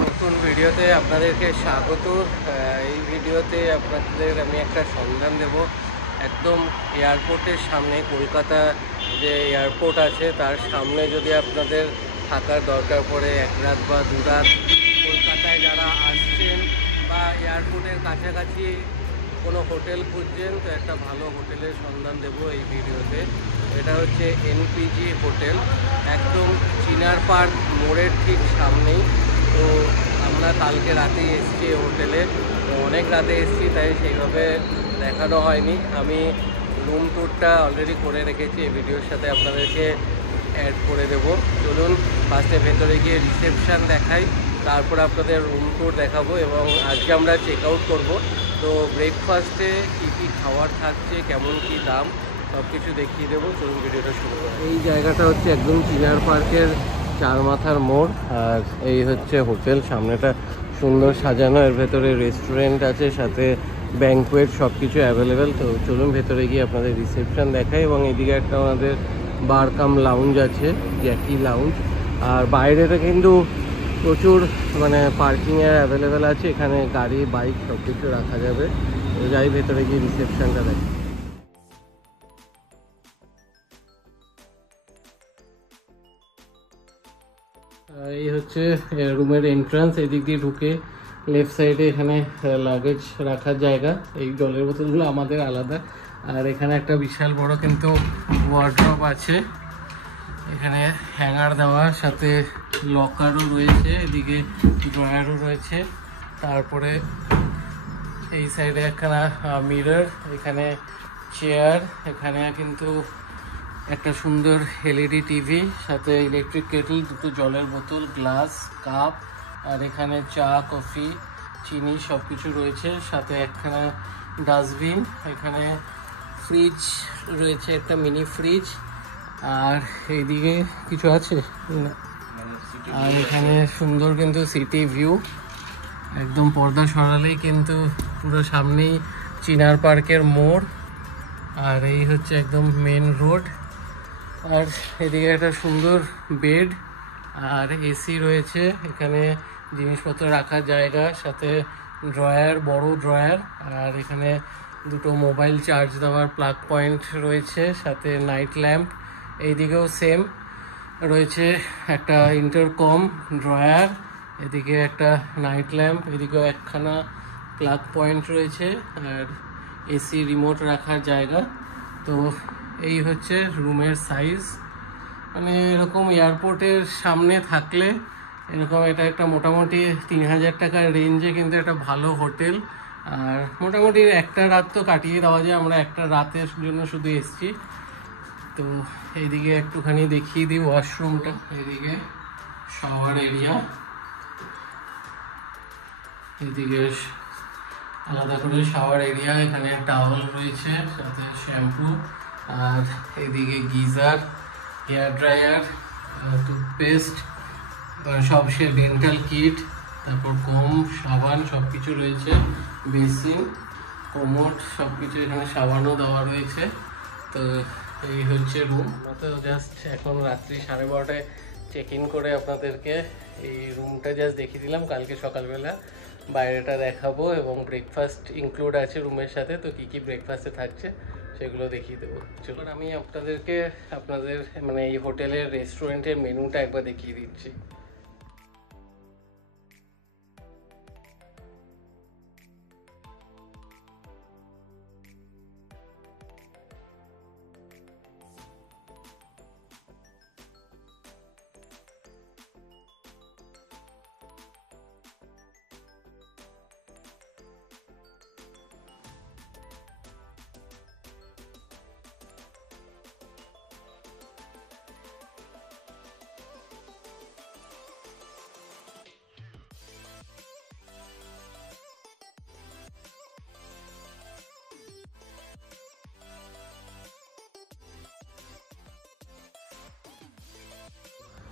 নতুন ভিডিওতে আপনাদেরকে স্বাগত। এই ভিডিওতে আপনাদের আমি একটা সন্ধান দেব একদম এয়ারপোর্টের সামনে। কলকাতা যে এয়ারপোর্ট আছে তার সামনে যদি আপনাদের থাকার দরকার পড়ে, এক রাত বা দু রাত, কলকাতায় যারা আসছেন বা এয়ারপোর্টের কাছাকাছি কোনো হোটেল খুঁজছেন, তো একটা ভালো হোটেলের সন্ধান দেব এই ভিডিওতে। এটা হচ্ছে এনপিজি হোটেল, একদম চিনার পার্ক মোড়ের ঠিক সামনেই। তো আমরা কালকে রাতেই এসেছি হোটেলে, অনেক রাতে এসেছি, তাই সেইভাবে দেখানো হয়নি। আমি রুম ট্যুরটা অলরেডি করে রেখেছি, এই ভিডিওর সাথে আপনাদেরকে অ্যাড করে দেব। চলুন ফার্স্টে ভেতরে গিয়ে রিসেপশান দেখাই, তারপর আপনাদের রুম ট্যুর দেখাবো এবং আজকে আমরা চেক আউট করবো। তো ব্রেকফাস্টে কী কী খাবার থাকছে, কেমন কী দাম, সব কিছু দেখিয়ে দেবো। চলুন ভিডিওটা শুরু করব। এই জায়গাটা হচ্ছে একদম চিনার পার্কের চার মাথার মোড়, আর এই হচ্ছে হোটেল। সামনেটা সুন্দর সাজানো, এর ভেতরে রেস্টুরেন্ট আছে, সাথে ব্যাঙ্কোয়েট, সব কিছু অ্যাভেলেবেল। তো চলুন ভেতরে গিয়ে আপনাদের রিসেপশান দেখাই। এবং এদিকে একটা আমাদের বার কাম লাউঞ্জ আছে, জ্যাকি লাউঞ্জ। আর বাইরেটা কিন্তু প্রচুর পার্কিংয়ের অ্যাভেলেবেল আছে, এখানে গাড়ি বাইক সব কিছু রাখা যাবে। তো যাই ভেতরে গিয়ে রিসেপশানটা দেখি। এই হচ্ছে রুমের এন্ট্রান্স। এদিক দিয়ে ঢুকে লেফট সাইডে এখানে লাগেজ রাখার জায়গা, এই জলের বোতলগুলো আমাদের আলাদা। আর এখানে একটা বিশাল বড় কিন্তু ওয়ার্ড্রপ আছে, এখানে হ্যাঙ্গার দেওয়া, সাথে লকারও রয়েছে, এদিকে ড্রয়ারও রয়েছে। তারপরে এই সাইডে একখানা মিরর, এখানে চেয়ার, এখানে কিন্তু একটা সুন্দর এলইডি টিভি, সাথে ইলেকট্রিক কেটল, দুটো জলের বোতল, গ্লাস, কাপ, আর এখানে চা, কফি, চিনি সব কিছু রয়েছে, সাথে একখানা ডাস্টবিন, এখানে ফ্রিজ রয়েছে, একটা মিনি ফ্রিজ। আর এইদিকে কিছু আছে না। আর এখানে সুন্দর কিন্তু সিটি ভিউ, একদম পর্দা সরালেই কিন্তু পুরো সামনেই চিনার পার্কের মোড়। আর এই হচ্ছে একদম মেন রোড। আর এদিকে একটা সুন্দর বেড, আর এসি রয়েছে, এখানে জিনিসপত্র রাখার জায়গা, সাথে ড্রয়ার, বড় ড্রয়ার। আর এখানে দুটো মোবাইল চার্জ দেওয়ার প্লাগ পয়েন্ট রয়েছে, সাথে নাইট ল্যাম্প। এইদিকেও সেম রয়েছে, একটা ইন্টারকম, ড্রয়ার, এদিকে একটা নাইট ল্যাম্প, এদিকেও একখানা প্লাগ পয়েন্ট রয়েছে, আর এসি রিমোট রাখার জায়গা। তো এই হচ্ছে রুমের সাইজ। এরকম এয়ারপোর্টের সামনে থাকলে এরকম এটা একটা মোটামুটি 3000 টাকার রেঞ্জে কিন্তু একটা ভালো হোটেল। আর মোটামুটি একটা রাত তো কাটিয়ে দেওয়া যায়, আমরা একটা রাতের জন্য শুধু এসছি। তো এইদিকে একটুখানি দেখিয়ে দিই ওয়াশরুমটা। এদিকে শাওয়ার এরিয়া, এদিকে আলাদা করে শাওয়ার এরিয়া, এখানে টাওয়েল রয়েছে, সাথে শ্যাম্পু। আর এদিকে গিজার, হেয়ার ড্রায়ার, টুথপেস্ট, সব সে ডেন্টাল কিট, তারপর কম, সাবান, সব কিছু রয়েছে, বেসিন, কোমোড, সব কিছু এখানে সাবানও দেওয়া রয়েছে। তো এই হচ্ছে রুম। তো জাস্ট এখন রাত্রি 12:30টায় চেক ইন করে আপনাদেরকে এই রুমটা জাস্ট দেখিয়ে দিলাম। কালকে সকালবেলা বাইরেটা দেখাবো এবং ব্রেকফাস্ট ইনক্লুড আছে রুমের সাথে। তো কী কী ব্রেকফাস্টে থাকছে সেগুলো দেখিয়ে দেবো। চলুন আমি আপনাদেরকে এই হোটেলের রেস্টুরেন্টের মেনুটা একবার দেখিয়ে দিচ্ছি।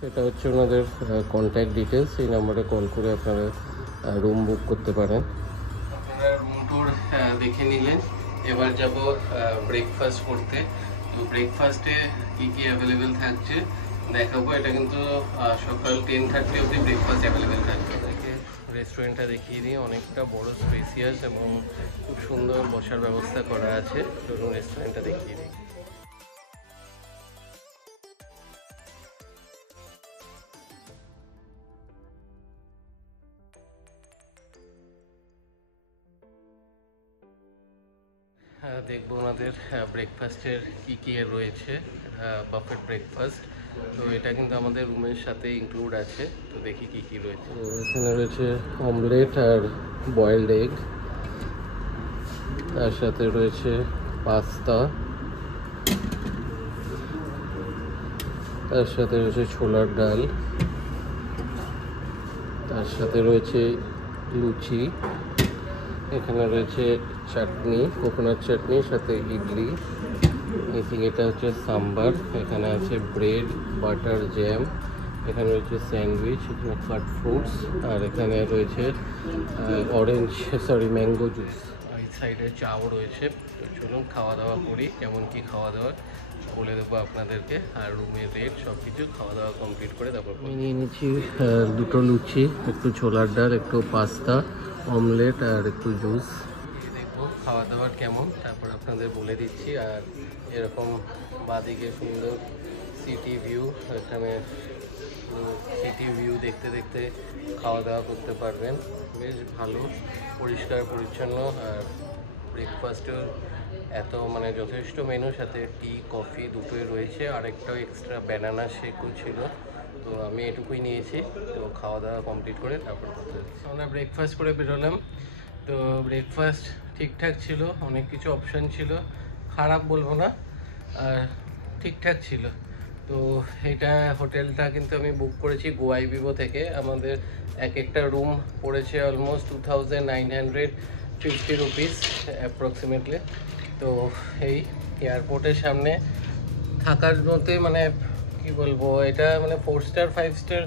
এটা হচ্ছে ওনাদের কন্ট্যাক্ট ডিটেলস, এই নাম্বারে কল করে আপনারা রুম বুক করতে পারেন। আপনারা রুম ট্যুর দেখে নিলেন, এবার যাব ব্রেকফাস্ট করতে। তো ব্রেকফাস্টে কী কী অ্যাভেলেবেল থাকছে দেখাবো। এটা কিন্তু সকাল 10:30 অবধি ব্রেকফাস্ট অ্যাভেলেবেল থাকবে। রেস্টুরেন্টটা দেখিয়ে দিই, অনেকটা বড় স্পেসিয়াস এবং খুব সুন্দর বসার ব্যবস্থা করা আছে। চলুন রেস্টুরেন্টটা দেখিয়ে দিই। দেখবো ওনাদের ব্রেকফাস্টের কী কী রয়েছে, বাফেট ব্রেকফাস্ট। তো এটা কিন্তু আমাদের রুমের সাথে ইনক্লুড আছে। তো দেখি কী কী রয়েছে। এখানে রয়েছে অমলেট আর বয়েলড এগ, তার সাথে রয়েছে পাস্তা, তার সাথে রয়েছে ছোলার ডাল, তার সাথে রয়েছে লুচি, এখানে রয়েছে চাটনি, কোকোনাট চাটনি, সাথে ইডলি, আই থিঙ্ক এটা হচ্ছে সাম্বার, এখানে আছে ব্রেড, বাটার, জ্যাম, এখানে রয়েছে স্যান্ডউইচ, এখানে কাট ফ্রুটস, আর এখানে রয়েছে ম্যাঙ্গো জুস। এই সাইডে চাও রয়েছে। তো চলুন খাওয়া দাওয়া করি, কেমন কি খাওয়া দাওয়া বলে দেবো আপনাদেরকে, আর রুমের রেট সব কিছু খাওয়া দাওয়া কমপ্লিট করে তারপর নিয়ে নিচ্ছি দুটো লুচি, একটু ছোলার ডাল, একটু পাস্তা, অমলেট আর একটু জুস। দেখবো খাওয়া দাওয়ার কেমন, তারপর আপনাদের বলে দিচ্ছি। আর এরকম বাদিকে সুন্দর সিটি ভিউ, এখানে সিটি ভিউ দেখতে দেখতে খাওয়া দাওয়া করতে পারবেন। বেশ ভালো, পরিষ্কার পরিচ্ছন্ন, আর ব্রেকফাস্টেও এত মানে যথেষ্ট মেনু, সাথে টি কফি দুটোই রয়েছে, আরেকটাও এক্সট্রা ব্যানানা শেকও ছিল। তো আমি এটুকুই নিয়েছি। তো খাওয়া দাওয়া কমপ্লিট করে তারপর করতে আমরা ব্রেকফাস্ট করে বেরোলাম। তো ব্রেকফাস্ট ঠিকঠাক ছিল, অনেক কিছু অপশান ছিল, খারাপ বলবো না, আর ঠিকঠাক ছিল। তো এটা হোটেলটা কিন্তু আমি বুক করেছি গোয়াই ভিভো থেকে। আমাদের এক একটা রুম পড়েছে অলমোস্ট 2950 রুপিস অ্যাপ্রক্সিমেটলি। তো এই এয়ারপোর্টের সামনে থাকার মধ্যে মানে কি বলবো, এটা মানে 4 স্টার 5 স্টার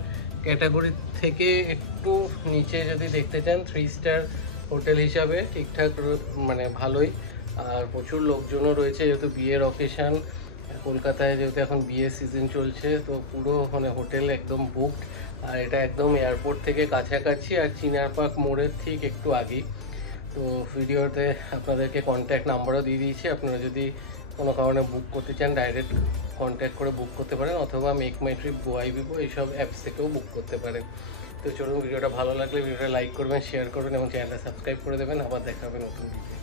ক্যাটাগরি থেকে একটু নিচে যদি দেখতে চান, 3 স্টার হোটেল হিসাবে ঠিকঠাক মানে ভালোই। আর প্রচুর লোকজনও রয়েছে, যেহেতু বিয়ের অকেশান, কলকাতায় যেহেতু এখন বিয়ের সিজন চলছে, তো পুরো মানে হোটেল একদম বুকড। আর এটা একদম এয়ারপোর্ট থেকে কাছাকাছি, আর চিনার পার্ক মোড়ের ঠিক একটু আগেই। তো ভিডিওতে আপনাদেরকে কন্ট্যাক্ট নাম্বারও দিয়ে দিয়েছি, আপনারা যদি কোনো কারণে বুক করতে চান ডাইরেক্ট কন্ট্যাক্ট করে বুক করতে পারেন, অথবা মেক মাই ট্রিপ, গোয়াই ভিভো এইসব অ্যাপস থেকেও বুক করতে পারেন। তো চলুন, ভিডিওটা ভালো লাগলে ভিডিওটা লাইক করবেন, শেয়ার করবেন এবং চ্যানেলটা সাবস্ক্রাইব করে দেবেন। আবার দেখা হবে নতুন ভিডিও।